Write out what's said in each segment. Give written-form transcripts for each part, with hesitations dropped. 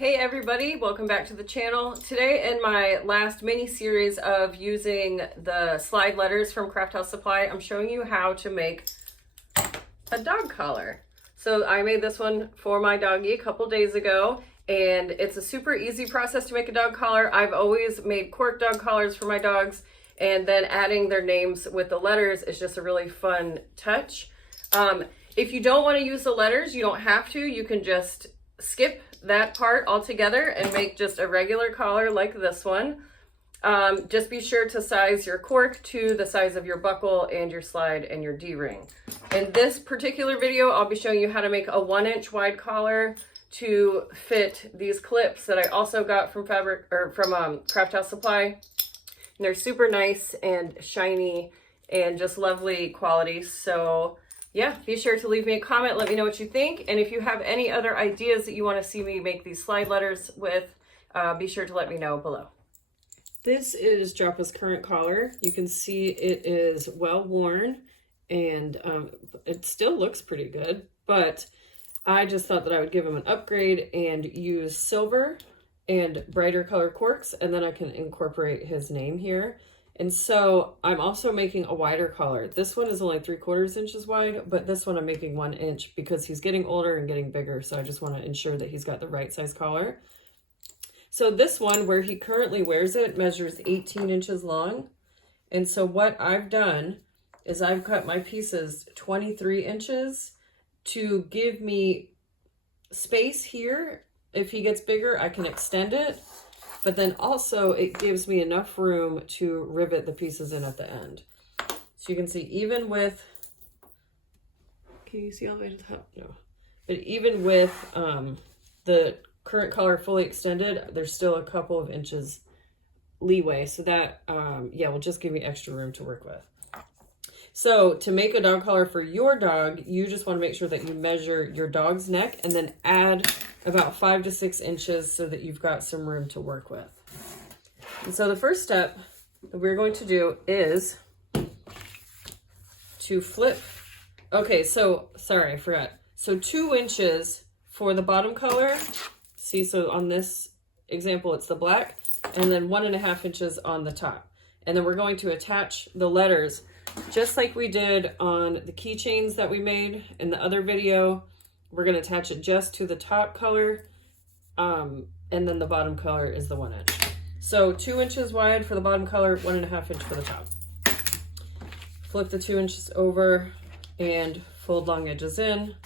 Hey everybody, welcome back to the channel. Today in my last mini series of using the slide letters from Krafthaus Supply, I'm showing you how to make a dog collar. So I made this one for my doggie a couple days ago, and it's a super easy process to make a dog collar. I've always made cork dog collars for my dogs, and then adding their names with the letters is just a really fun touch. If you don't want to use the letters, you don't have to. You can just skip that part altogether and make just a regular collar like this one. Just be sure to size your cork to the size of your buckle and your slide and your D-ring. In this particular video, I'll be showing you how to make a 1-inch wide collar to fit these clips that I also got from Krafthaus Supply. And they're super nice and shiny and just lovely quality. So yeah, be sure to leave me a comment. Let me know what you think. And if you have any other ideas that you want to see me make these slide letters with, be sure to let me know below. This is Joppa's current collar. You can see it is well worn and it still looks pretty good, but I just thought that I would give him an upgrade and use silver and brighter color corks, and then I can incorporate his name here. And so I'm also making a wider collar. This one is only 3/4 inches wide, but this one I'm making 1 inch because he's getting older and getting bigger. So I just want to ensure that he's got the right size collar. So this one, where he currently wears it, measures 18 inches long. And so what I've done is I've cut my pieces 23 inches to give me space here. If he gets bigger, I can extend it. But then also it gives me enough room to rivet the pieces in at the end. So you can see even with, can you see all the way to the top? No. But even with the current collar fully extended, there's still a couple of inches leeway. So that, yeah, will just give me extra room to work with. So to make a dog collar for your dog, you just want to make sure that you measure your dog's neck and then add about 5 to 6 inches so that you've got some room to work with. And so the first step that we're going to do is to flip. Okay, so sorry, I forgot. So 2 inches for the bottom color. See, so on this example, it's the black, and then 1.5 inches on the top. And then we're going to attach the letters just like we did on the keychains that we made in the other video. We're going to attach it just to the top color, and then the bottom color is the 1 inch. So 2 inches wide for the bottom color, 1.5 inch for the top. Flip the 2 inches over and fold long edges in,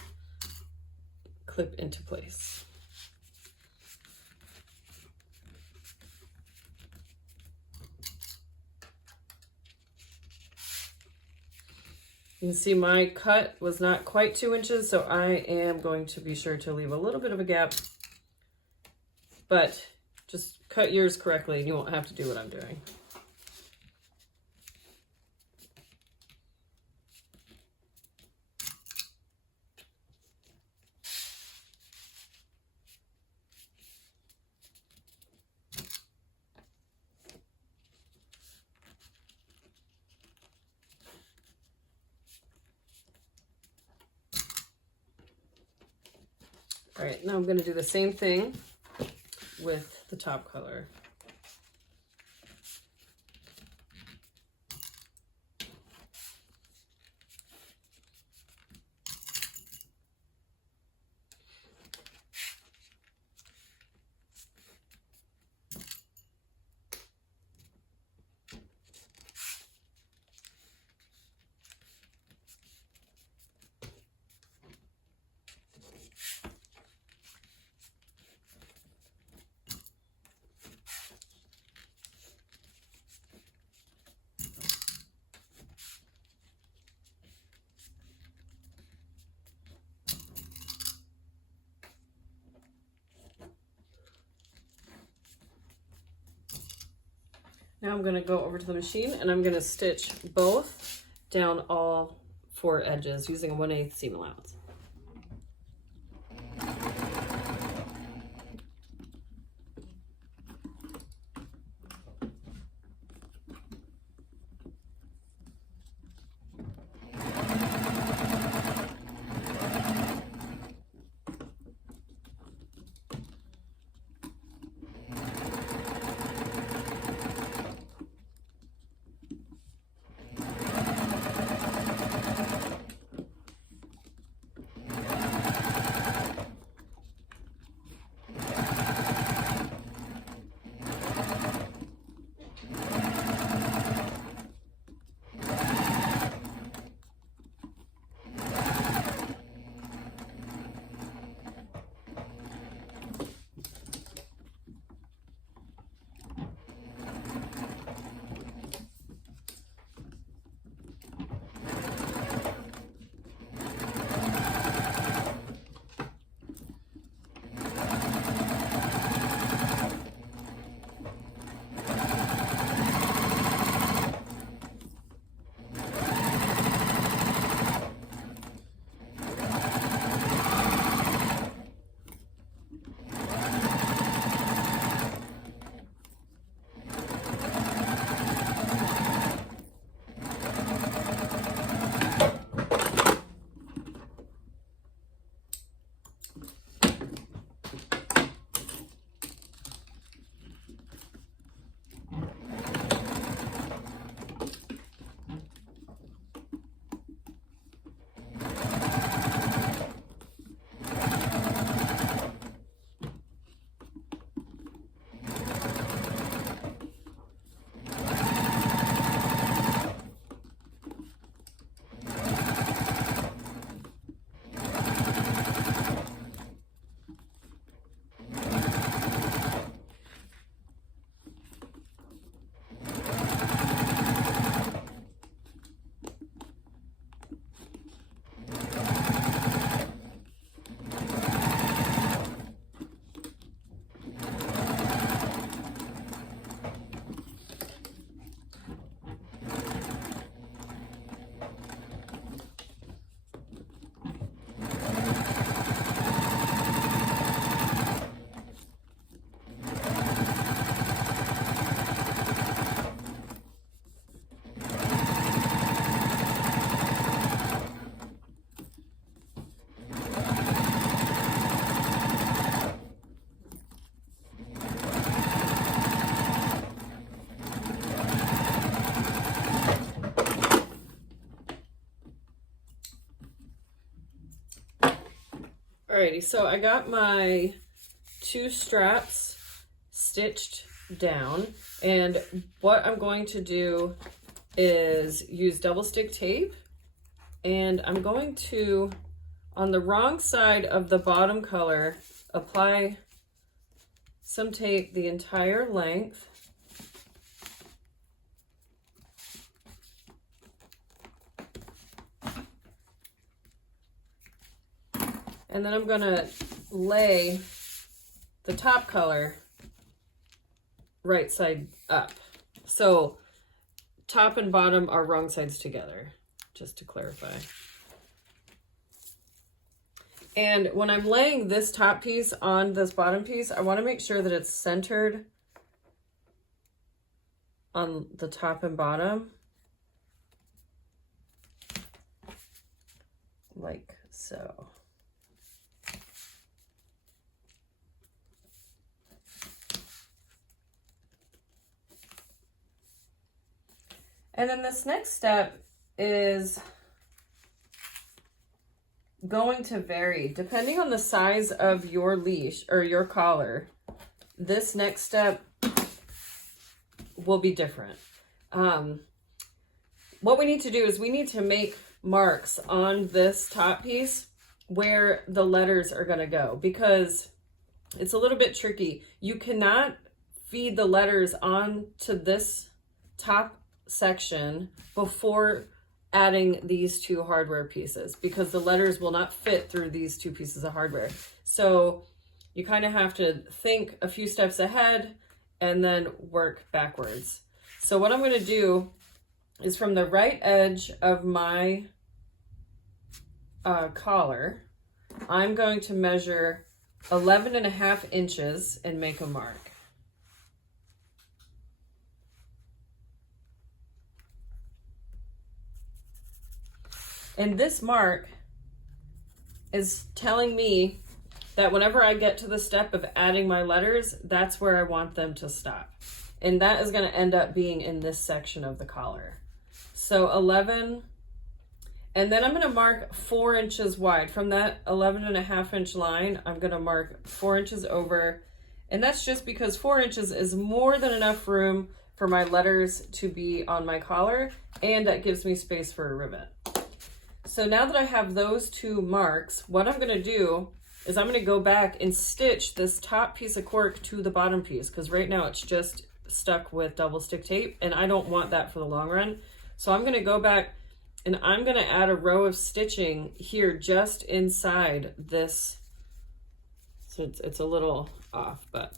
clip into place. You can see my cut was not quite 2 inches, so I am going to be sure to leave a little bit of a gap, but just cut yours correctly and you won't have to do what I'm doing. All right, now I'm going to do the same thing with the top color. Now I'm going to go over to the machine and I'm going to stitch both down all 4 edges using a 1/8 seam allowance. Alrighty, so I got my 2 straps stitched down, and what I'm going to do is use double stick tape, and I'm going to, on the wrong side of the bottom color, apply some tape the entire length. And then I'm gonna lay the top color right side up. So top and bottom are wrong sides together, just to clarify. And when I'm laying this top piece on this bottom piece, I want to make sure that it's centered on the top and bottom, like so. And then this next step is going to vary depending on the size of your leash or your collar. This next step will be different. What we need to do is we need to make marks on this top piece where the letters are going to go, because it's a little bit tricky. You cannot feed the letters onto this top section before adding these 2 hardware pieces, because the letters will not fit through these 2 pieces of hardware. So you kind of have to think a few steps ahead and then work backwards. So what I'm going to do is from the right edge of my collar, I'm going to measure 11.5 inches and make a mark. And this mark is telling me that whenever I get to the step of adding my letters, that's where I want them to stop. And that is going to end up being in this section of the collar. So 11, and then I'm going to mark 4 inches wide. From that 11.5 inch line, I'm going to mark 4 inches over. And that's just because 4 inches is more than enough room for my letters to be on my collar, and that gives me space for a ribbon. So now that I have those 2 marks, what I'm going to do is I'm going to go back and stitch this top piece of cork to the bottom piece, because right now it's just stuck with double stick tape, and I don't want that for the long run. So I'm going to go back and I'm going to add a row of stitching here just inside this. So it's a little off, but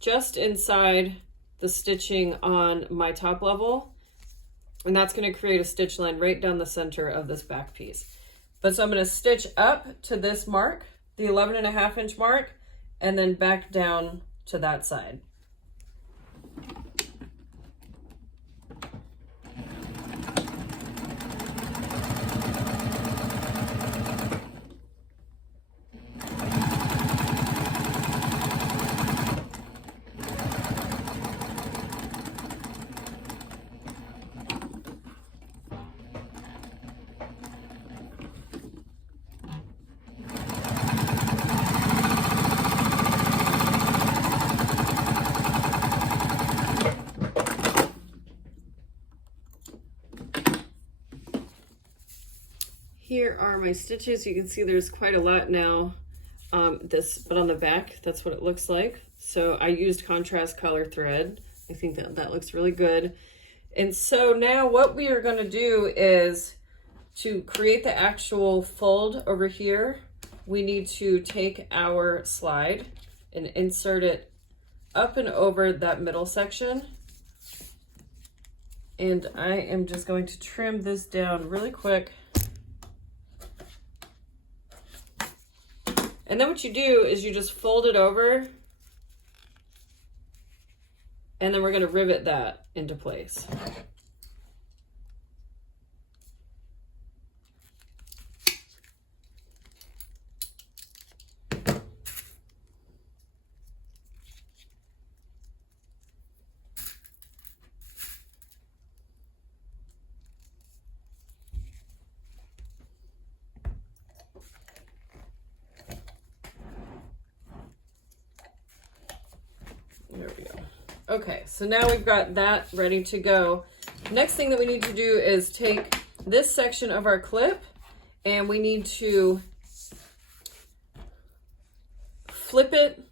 just inside the stitching on my top level. And that's going to create a stitch line right down the center of this back piece. But so I'm going to stitch up to this mark, the 11.5 inch mark, and then back down to that side. Here are my stitches. You can see there's quite a lot now, but on the back, that's what it looks like. So I used contrast color thread. I think that looks really good. And so now what we are going to do is to create the actual fold over here. We need to take our slide and insert it up and over that middle section. And I am just going to trim this down really quick. And then what you do is you just fold it over, and then we're going to rivet that into place. There we go. Okay, so now we've got that ready to go. Next thing that we need to do is take this section of our clip and we need to flip it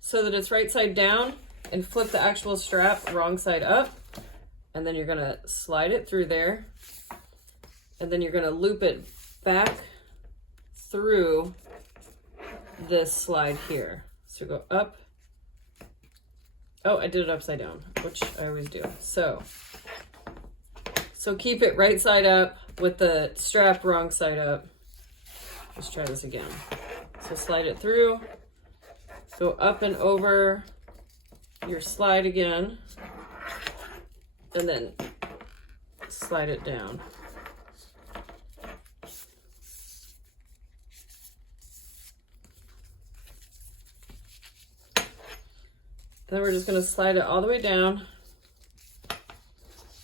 so that it's right side down and flip the actual strap wrong side up. And then you're gonna slide it through there. And then you're gonna loop it back through this slide here. So go up. Oh, I did it upside down, which I always do. So keep it right side up with the strap wrong side up. Let's try this again. So slide it through, go up and over your slide again, and then slide it down. Then we're just going to slide it all the way down.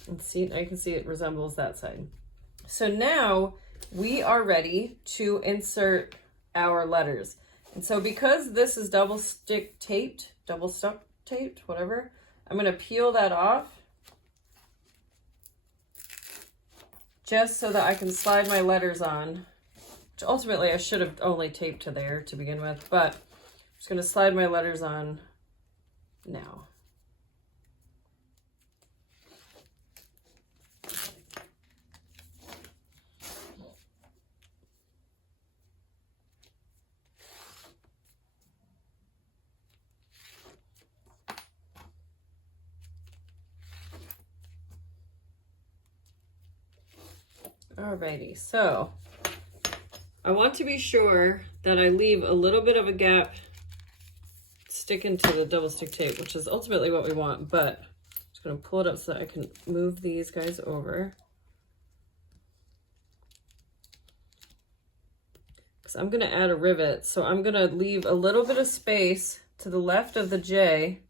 And see, I can see it resembles that side. So now we are ready to insert our letters. And so because this is double stuck taped, whatever, I'm going to peel that off just so that I can slide my letters on, which ultimately I should have only taped to there to begin with, but I'm just going to slide my letters on now. Alrighty, so I want to be sure that I leave a little bit of a gap sticking to the double stick tape, which is ultimately what we want, but I'm just going to pull it up so that I can move these guys over. Because I'm going to add a rivet, so I'm going to leave a little bit of space to the left of the J.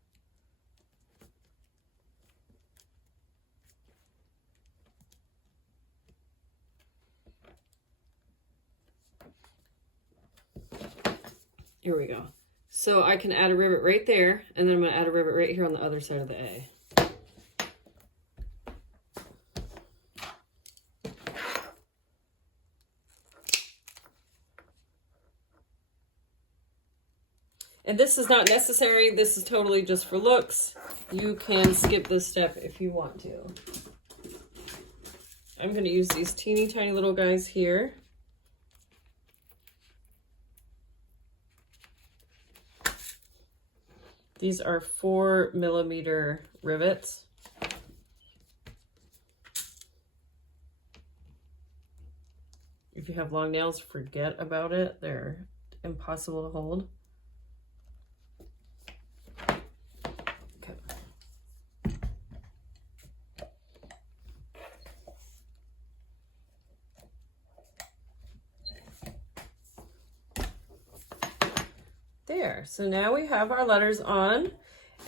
Here we go. So I can add a rivet right there, and then I'm going to add a rivet right here on the other side of the A. And this is not necessary. This is totally just for looks. You can skip this step if you want to. I'm going to use these teeny tiny little guys here. These are 4mm rivets. If you have long nails, forget about it. They're impossible to hold. Okay. There, so now we have our letters on.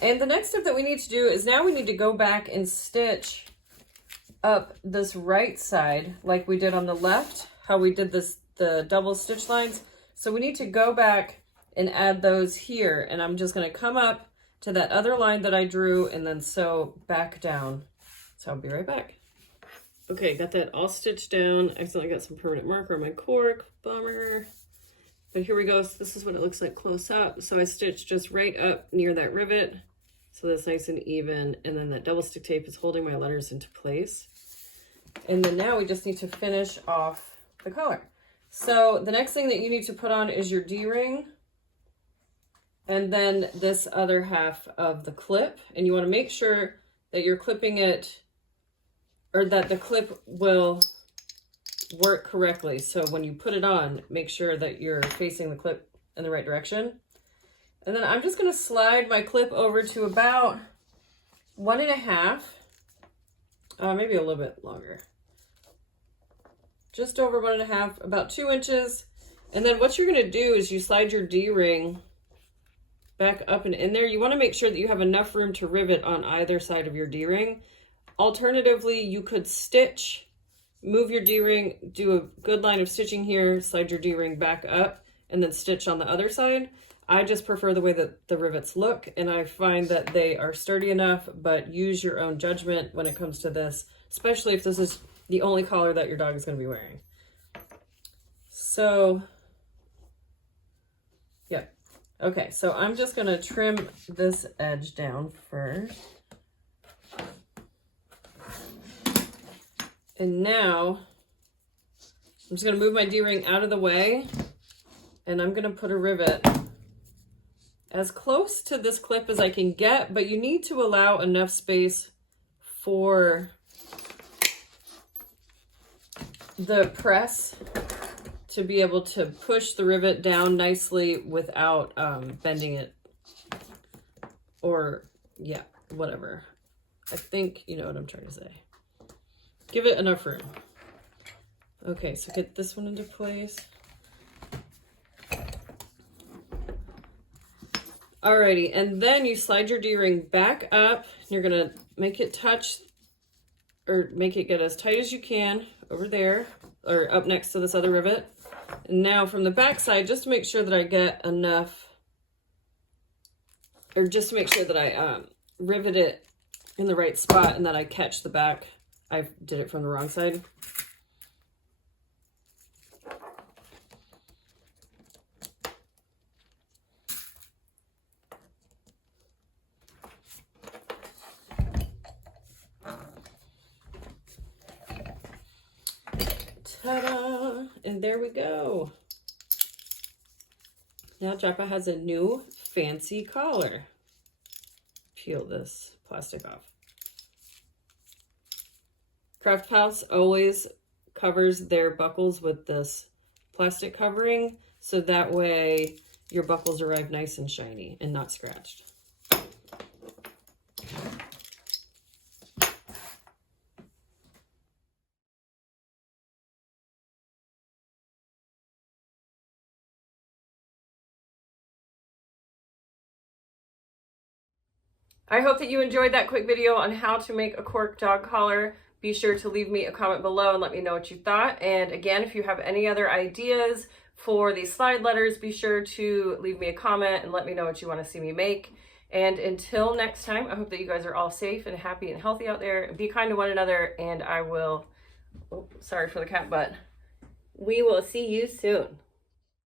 And the next step that we need to do is now we need to go back and stitch up this right side like we did on the left, how we did the double stitch lines. So we need to go back and add those here. And I'm just gonna come up to that other line that I drew and then sew back down. So I'll be right back. Okay, got that all stitched down. I accidentally got some permanent marker on my cork, bummer. But here we go. So this is what it looks like close up. So I stitched just right up near that rivet. So that's nice and even. And then that double stick tape is holding my letters into place. And then now we just need to finish off the collar. So the next thing that you need to put on is your D-ring. And then this other half of the clip. And you want to make sure that you're clipping it, or that the clip will work correctly. So when you put it on, make sure that you're facing the clip in the right direction. And then I'm just going to slide my clip over to about 1.5, maybe a little bit longer. Just over 1.5, about 2 inches. And then what you're going to do is you slide your D-ring back up and in there. You want to make sure that you have enough room to rivet on either side of your D-ring. Alternatively, you could stitch, move your D-ring, do a good line of stitching here, slide your D-ring back up, and then stitch on the other side. I just prefer the way that the rivets look, and I find that they are sturdy enough, but use your own judgment when it comes to this, especially if this is the only collar that your dog is going to be wearing. So, yeah. Okay, so I'm just going to trim this edge down first. And now, I'm just going to move my D-ring out of the way, and I'm going to put a rivet as close to this clip as I can get, but you need to allow enough space for the press to be able to push the rivet down nicely without bending it, or yeah, whatever. I think you know what I'm trying to say. Give it enough room. Okay, so get this one into place. Alrighty, and then you slide your D-ring back up. You're gonna make it touch, or make it get as tight as you can over there, or up next to this other rivet. And now from the back side, just to make sure that I get enough, or just to make sure that I rivet it in the right spot and that I catch the back. I did it from the wrong side. Ta-da! And there we go. Now Joppa has a new fancy collar. Peel this plastic off. Krafthaus always covers their buckles with this plastic covering, so that way your buckles arrive nice and shiny and not scratched. I hope that you enjoyed that quick video on how to make a cork dog collar. Be sure to leave me a comment below and let me know what you thought. And again, if you have any other ideas for these slide letters, be sure to leave me a comment and let me know what you want to see me make. And until next time, I hope that you guys are all safe and happy and healthy out there. Be kind to one another, and I will, oh, sorry for the cat butt. We will see you soon.